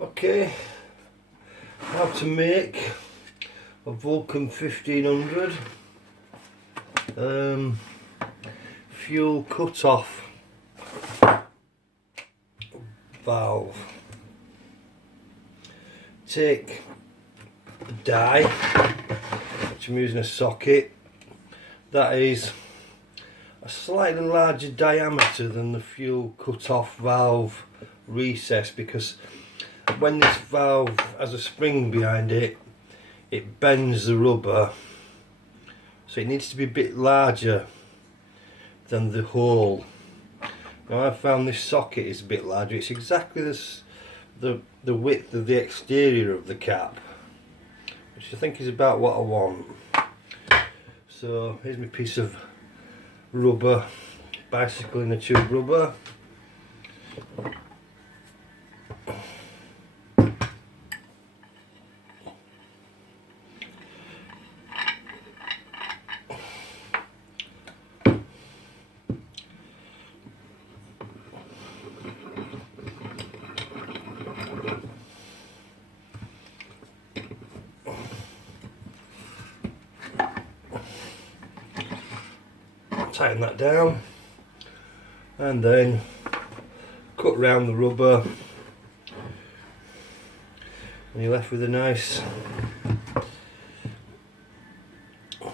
Okay, how to make a Vulcan 1500 fuel cut-off valve. Take the die, which I'm using a socket, that is a slightly larger diameter than the fuel cut-off valve recess, because when this valve has a spring behind it, it bends the rubber, so it needs to be a bit larger than the hole. Now I found this socket is a bit larger. It's exactly the width of the exterior of the cap, which I think is about what I want. So here's my piece of rubber, bicycle in a tube rubber. Tighten that down and then cut round the rubber, and you're left with a nice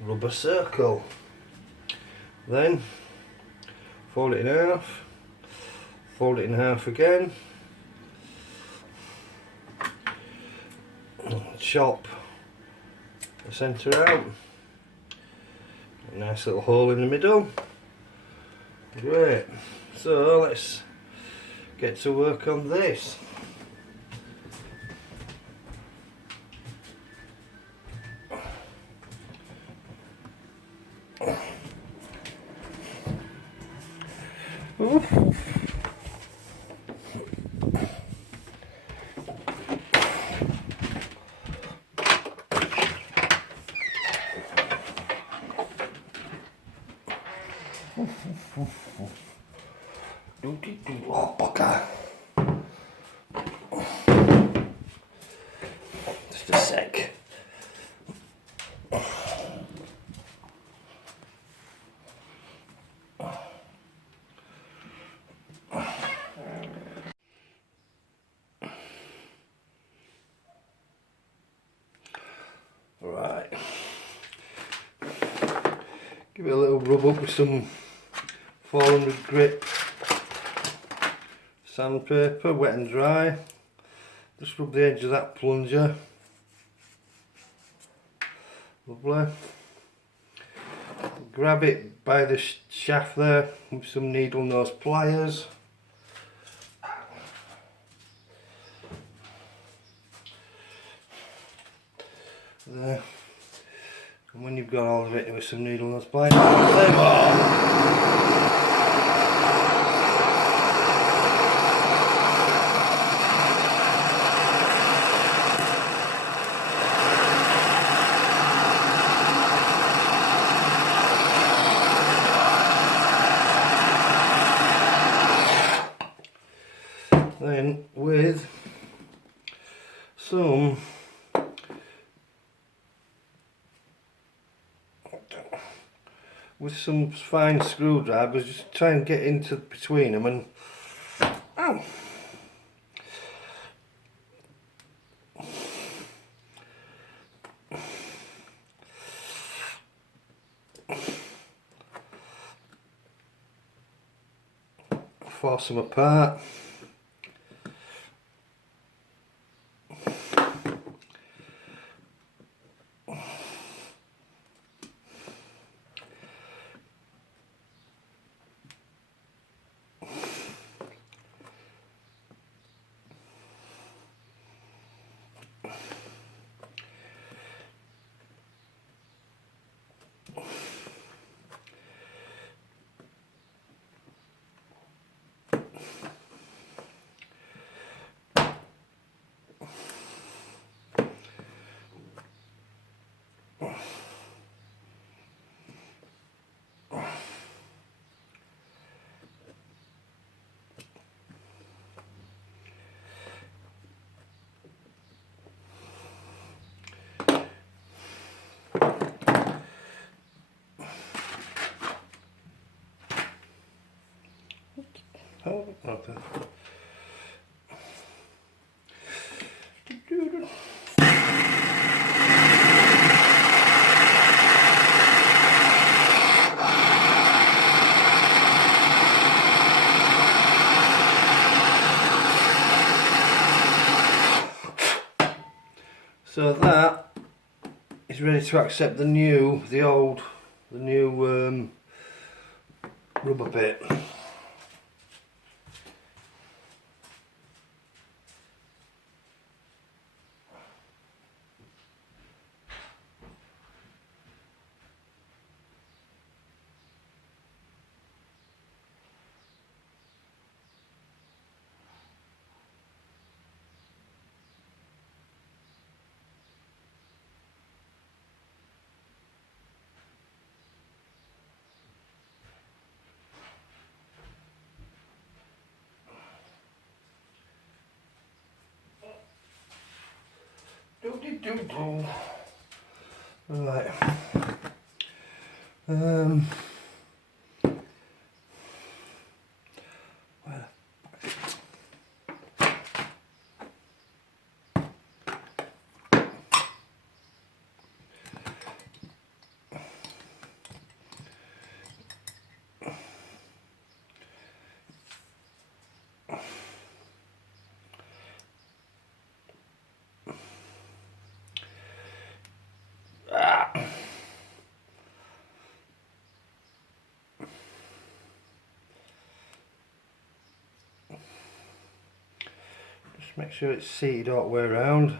rubber circle. Then fold it in half, fold it in half again, chop the centre out. A nice little hole in the middle. Great. So let's get to work on this. Oh, bugger. Just a sec. Right. Give it a little rub up with some 400 grit sandpaper, wet and dry. Just rub the edge of that plunger. Lovely. Grab it by the shaft there with some needle nose pliers. There. And when you've got all of it with some needle nose pliers, then with some fine screwdrivers, just try and get into between them and ow, force them apart. Oh, okay. So that is ready to accept the new rubber bit. Do-de-do-do. Right. Well, just make sure it's seated all the way around.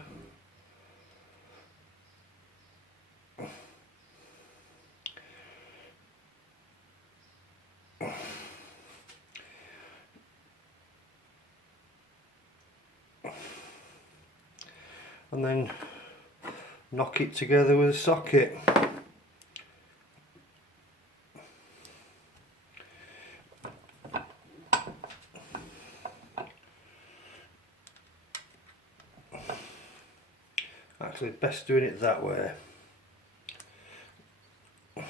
And then knock it together with a socket. Actually, best doing it that way. Ow.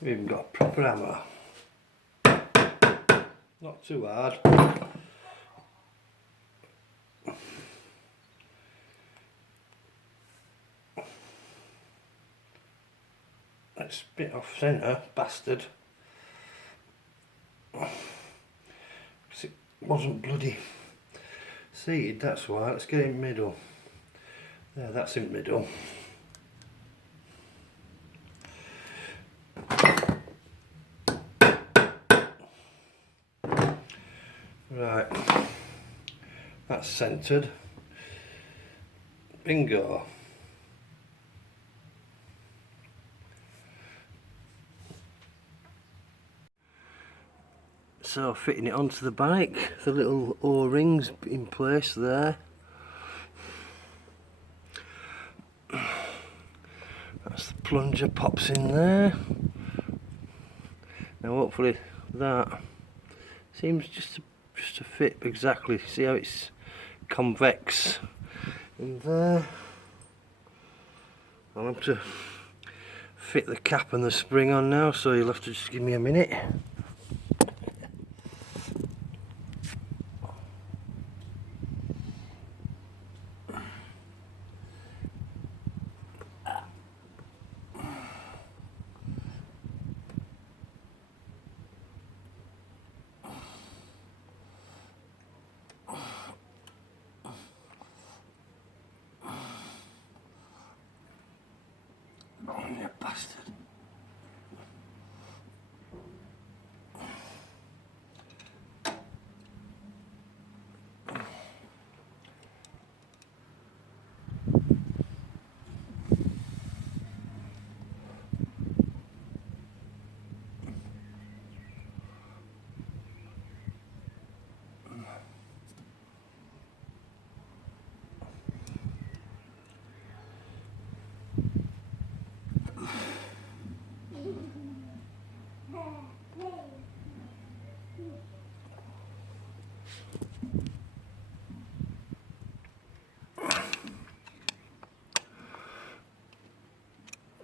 We've even got a proper hammer. Not too hard. It's a bit off centre, bastard. Because it wasn't bloody seated, that's why. Let's get it in the middle. There, that's in the middle. Right, that's centred. Bingo. So fitting it onto the bike, the little O-rings in place there. That's the plunger, pops in there. Now hopefully that seems just to fit exactly. See how it's convex in there. I'll have to fit the cap and the spring on now, so you'll have to just give me a minute. Oh, you bastard.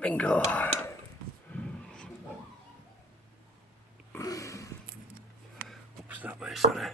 Bingo. Oops, that way, sorry.